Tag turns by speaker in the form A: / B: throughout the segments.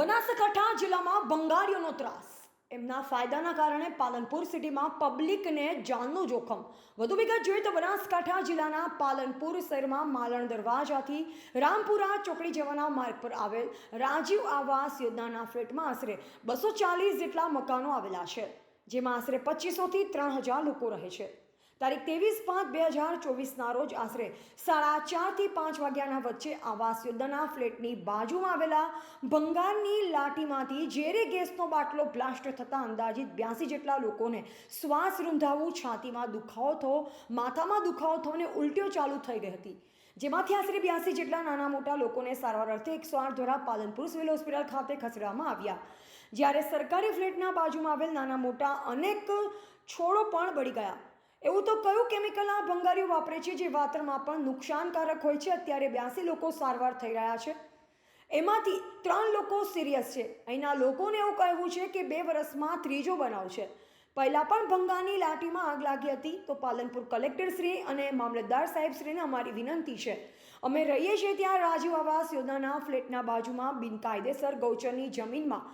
A: બનાસકાંઠા જિલ્લામાં બંગાળીઓનો ત્રાસ. એમના ફાયદાના કારણે પાલનપુર સિટીમાં પબ્લિકને જાનનું જોખમ. વધુ વિગત જોઈએ તો બનાસકાંઠા જિલ્લાના પાલનપુર શહેરમાં માલણ દરવાજાથી રામપુરા ચોકડી જવાના માર્ગ પર આવેલ રાજીવ આવાસ યોજનાના ફ્લેટમાં આશરે બસો ચાલીસ જેટલા મકાનો આવેલા છે, જેમાં આશરે પચીસોથી ત્રણ હજાર લોકો રહે છે. તારીખ ત્રેવીસ પાંચ બે હજાર ચોવીસના રોજ આશરે સાડા ચારથી પાંચ વાગ્યાના વચ્ચે આવાસ યોદ્ધાના ફ્લેટની બાજુમાં આવેલા ભંગારની લાઠીમાંથી ઝેરી ગેસનો બાટલો બ્લાસ્ટ થતાં અંદાજિત બ્યાસી જેટલા લોકોને શ્વાસ રૂંધાવું, છાતીમાં દુખાવો થવો, માથામાં દુખાવો થવો અને ઉલટીઓ ચાલુ થઈ ગઈ હતી. જેમાંથી આશરે બ્યાસી જેટલા નાના મોટા લોકોને સારવાર અર્થે એકસો આઠ દ્વારા પાલનપુર સિવિલ હોસ્પિટલ ખાતે ખસેડવામાં આવ્યા. જ્યારે સરકારી ફ્લેટના બાજુમાં આવેલ નાના મોટા અનેક છોડો પણ બળી ગયા. એવું તો કયું કેમિકલ આ ભંગારીઓ વાપરે છે જે વાતરમાં પણ નુકસાનકારક હોય છે? અત્યારે બ્યાસી લોકો સારવાર થઈ રહ્યા છે. એમાંથી ત્રણ લોકો સિરિયસ છે. અહીંના લોકોને એવું કહેવું છે કે બે વર્ષમાં ત્રીજો બનાવ છે. પહેલાં પણ ભંગાની લાટીમાં આગ લાગી હતી, તો પાલનપુર કલેક્ટર શ્રી અને મામલતદાર સાહેબ શ્રીને અમારી વિનંતી છે. અમે રહીએ છીએ ત્યાં રાજીવ આવાસ યોજનાના ફ્લેટના બાજુમાં બિનકાયદેસર ગૌચરની જમીનમાં.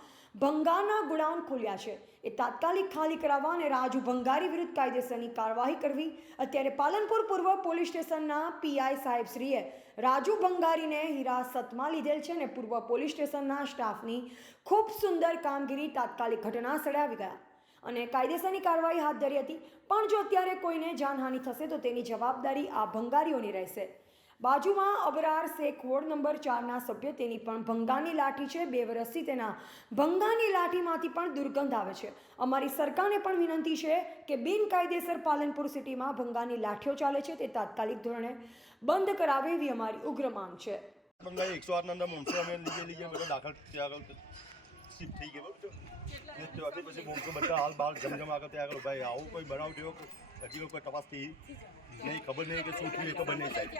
A: ભંગારના ગોડાઉન ખોલ્યા છે. એ તાત્કાલિક ખાલી કરાવવા અને રાજુ ભંગારી વિરુદ્ધ કાયદેસરની કાર્યવાહી કરવી. અત્યારે પાલનપુર પૂર્વ પોલીસ સ્ટેશનના પીઆઈ સાહેબ શ્રીએ રાજુ ભંગારીને હિરાસતમાં લીધેલ છે અને પૂર્વ પોલીસ સ્ટેશનના સ્ટાફની ખૂબ સુંદર કામગીરી તાત્કાલિક ઘટના સ્થળે આવી ગયા. અને કાયદેસરની કાર્યવાહી હાથ ધરી હતી. પણ જો અત્યારે કોઈને જાનહાનિ થશે તો તેની જવાબદારી આ ભંગારીઓની રહેશે. બાજુમાં અબરાર શેખ વોર્ડ નંબર ચારના સભ્ય તેની પણ ભંગાની લાઠી છે. બે વર્ષથી તેના ભંગાની લાઠીમાંથી પણ દુર્ગંધ આવે છે. અમારી સરકારને પણ વિનંતી છે કે બિનકાયદેસર પાલનપુર સિટીમાં ભંગાની લાઠીઓ ચાલે છે. તે તાત્કાલિક ધોરણે બંધ કરાવે એવી અમારી ઉગ્ર માંગ છે.
B: થઈ ગયો, બરાબર? બધા હાલ બાર જમજમ આગળ ત્યાં આગળ, ભાઈ, આવું કોઈ બનાવ થયો હજી લોકો તપાસ થઈ નહીં ખબર નહીં કે શું થયું એ ખબર નહીં સાહેબ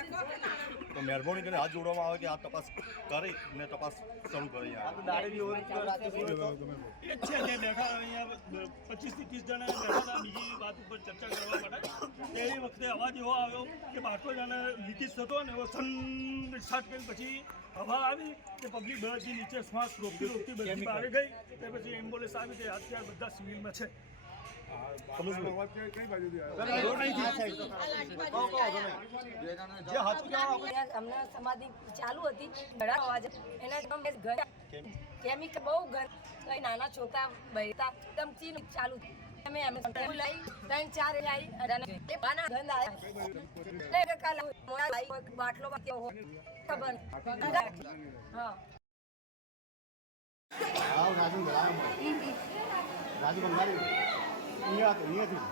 B: તો મહેરબાની કરીને હાથ જોડવામાં આવે કે આ તપાસ કરી ને તપાસ શરૂ કરે
C: પચીસથી ત્રીસ જણા બેઠા બીજી વાત ઉપર ચર્ચા કરવા માટે. તેવી વખતે અવાજ એવો આવ્યો કે બારસો જાણે લીકેજ થતો ને એવો સન સ્ટાર્ટ કરી પછી હવા આવી કે પબ્લિક બધી નીચે શ્વાસ રોકતી રોકતી બધી બહાર ગઈ. તે પછી એમ્બ્યુલન્સ આવી તે અત્યારે બધા સિવિલમાં છે.
D: સમાધિ ચાલુ હતી. એના ઘર કેમિકલ બહુ ઘર તો નાના છોકરા બહેતા એકદમ ચીન ચાલુ અમે અમે લઈ? ત્રણ, ચાર આવી અને બાના ગંધ આવે એટલે કાલે મોડા લાઈ બાટલો કેવો
E: રાજુ અહીંયા અહીંયાથી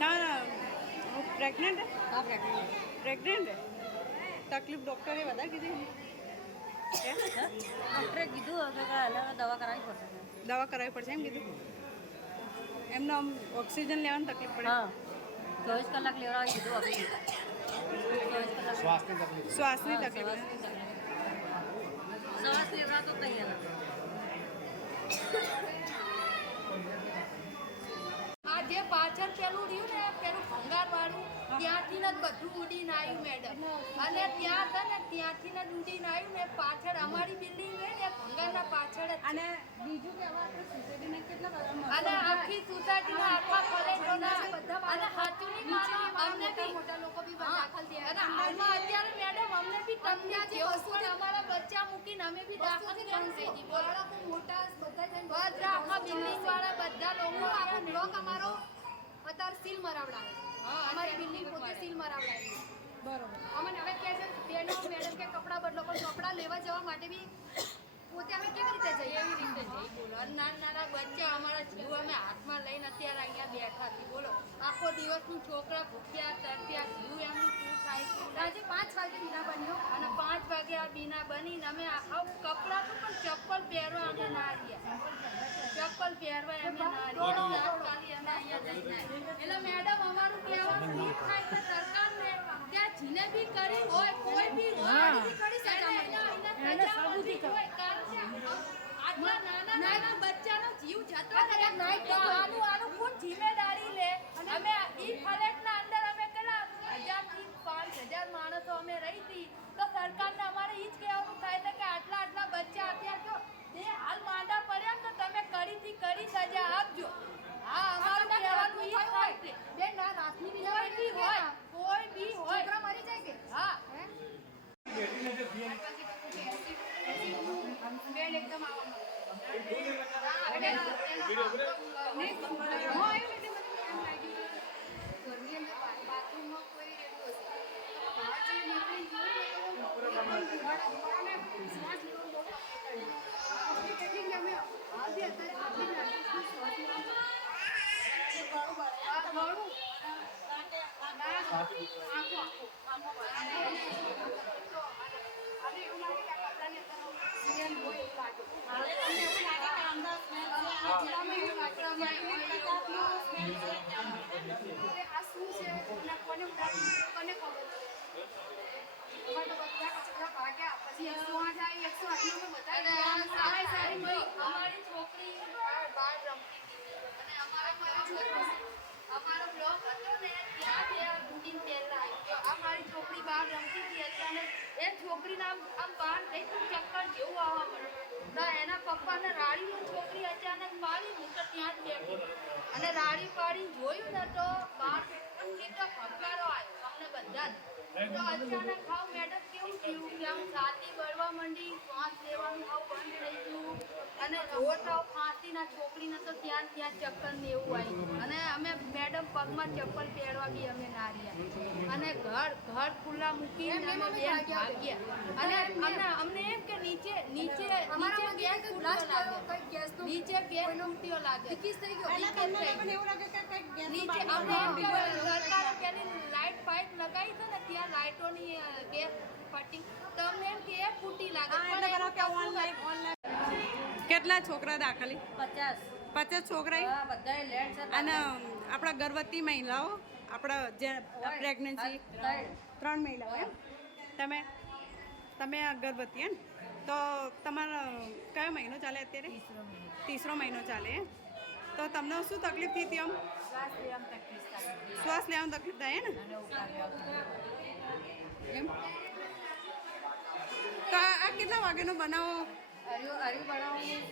F: ના ના હું પ્રેગ્નન્ટ
D: હા પ્રેગ્નન્ટ
F: પ્રેગ્નન્ટ તકલીફ ડૉક્ટરે વધારે કીધી
D: ડૉક્ટરે કીધું કે દવા કરાવવી પડશે
F: દવા કરાવવી પડશે એમ કીધું એમને આમ ઓક્સિજન લેવાની તકલીફ પડે.
D: હા ચોવીસ કલાક લેવડાવી કીધું આપણે
E: શ્વાસની તકલીફ.
F: શ્વાસની તકલીફ
D: શ્વાસ લેવડાતો તૈયાર
G: આ જે પાછળ પેલું રહ્યું ને પેલું ભંગાર વાળું ત્યાંથી જ બધું ઉડીને આવ્યું મેડમ અને ત્યાં છે ને ત્યાંથી જ ઉડીને આવ્યું ને પાછળ અમારી બિલ્ડિંગ રહી ને ભંગારના પાછળ
F: અને બીજું કે હવે આપણે સોસાયટીને કેટલા બધા
G: અને આખી સોસાયટીના આખા કોલેજોના અને સાચું નહીં માનો અમને બી મોટા લોકો બી દાખલ થયા અને હાલમાં અત્યારે મેડમ અમને બી તકલીફ છે પણ અમારા બચ્ચા મૂકીને અમે બી દાખલ થયા છે બાળકો મોટા બધા બધા આખા બિલ્ડિંગ વાળા બધા લોકો આખો બ્લોક અમારો અત્યારે સીલ મરાવડાવે અમારી બિલ્ડિંગ પોતે સીલ મરાવડાવી બરોબર. અમને હવે કહે છે બેનો મેડમ કે કપડાં બદલો પણ કપડાં લેવા જવા માટે બી પોતે અમે કેવી રીતે જઈએ? એવી રીતે જઈ બોલો. અને નાના નાના બચ્ચા અમારા જીવ અમે હાથમાં લઈને અત્યારે અહીંયા બેઠા છીએ બોલો. આખો દિવસનું છોકરા ભૂખ્યા તરફ્યા જીવ એમનું શું થાય આજે પાંચ વાગે બીના બન્યો. અને પાંચ વાગે આ બીના બનીને અમે આખા કપડાં તો પણ ચપ્પલ પહેરવા અમે ના રહ્યા ચપ્પલ પહેરવા અમે. એટલે મેડમ અમારું કહેવાનું એ થાય કે સરકારને ત્યાં જીનેબી કરી હોય કોઈ બી હોય કરી શકે. એને સબૂતી હોય કારણ કે આટલા નાના નાના બચ્ચાનો જીવ જતો આનું આનું કોણ જિમ્મેદારી લે? અમે ઈ ફલેટના અંદર અમે કેટલા હજાર પાંચ હજાર માણસો અમે રહી હતી. તો સરકારને અમારે ઈ જ કહેવાનું થાય છે કે આટલા આટલા બચ્ચા હશે. તો બહાર જઈને નીકળી ગયું ને તો ધુમાડા- ધુમાડાને શ્વાસ લેવાનો બહુ તકલીફ પડી. તકલીફ એટલી કે અમે હાલ બી અત્યારે આટલી નાની છું, શ્વાસ લેવામાં આ ગળું, નાક, આંખો, આંખો, આંખો બળે. તો અને એવું લાગે કે આ કપડાની અંદર સ્મેલ હોય એવું લાગે. અમને એવું લાગે કે અંદર સ્મેલ છે. આ કપડામાં એવું લાગે કે આ સ્મેલ છે. હવે આ શું છે અને કોને ઉડાડ્યું કોને ખબર અમારે તો બધા કચરા ભાગ્યા પછી એકસો આઠ આવી એકસો આઠ નો બધા સારી સારી મળી
H: અમારી છોકરી બહાર બહાર રમતી હતી અને અમારો મારો છોકરો અમારો બ્લોક હતો ને ત્યાં બે બુકિંગ પહેલા આવી ગયો આ મારી છોકરી બહાર રમતી હતી અચાનક એ છોકરીના આમ આમ બહાર થઈ ચક્કર જેવું આવવા મળ્યું. તો એના પપ્પાને રાડીનો છોકરી અચાનક પાડી હું તો ત્યાં જ બેઠી. અને રાડી પાડી જોયું ને તો બહાર સીધો ભંગારો આવ્યો અમને બધા જ તો અચાનક ખાવ મેડમ કેવું થયું? કે આમ છાતી બળવા માંડી, શ્વાસ લેવાનું ખાવ બંધ થઈ ગયું. અને જોર ફાંસીના છોકરીને તો ત્યાં ત્યાં ચક્કર ને એવું આવ્યું અને અમે મેડમ પગમાં ચપ્પલ પહેરવા બી અમે ના રહ્યા. અને ઘર ઘર ખુલ્લા મૂકીને અમે બેન ભાગ્યા અને અમને અમને એમ કે નીચે નીચે નીચે ગેસ લાગે. નીચે ગેસ ઉમટીઓ લાગે.
G: થઈ ગયો.
H: નીચે અમને કે સરકારે પેલી લાઇટ ફાઇટ લગાવી છે ને ત્યાં લાઇટોની ગેસ ફટી તો અમને એમ કે એ ફૂટી લાગે. પણ
F: ઓનલાઈન ઓનલાઈન કેટલા છોકરા દાખલી?
D: પચાસ.
F: પચાસ છોકરા અને આપણા ગર્ભવતી મહિલાઓ આપણા જે પ્રેગ્નન્સી ત્રણ. મહિલાઓ એમ? તમે તમે આ ગર્ભવતી એમ? તો તમારો કયો મહિનો ચાલે અત્યારે? તીસરો મહિનો. ચાલે એમ? તો તમને શું તકલીફ થઈ હતી આમ? શ્વાસ લેવામાં તકલીફ થાય. ને એમ? તો આ આ કેટલા વાગ્યાનો બનાવો?
D: હરિયો હરિયો બનાવવાનું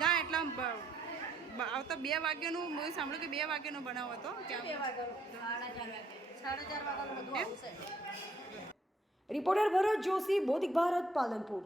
F: ના એટલે આવતા બે વાગ્યાનું મેં સાંભળ્યું કે બે વાગ્યાનો બનાવો હતો.
D: સાડા ચાર
A: રિપોર્ટર ભરત જોશી બોધિક ભારત પાલનપુર.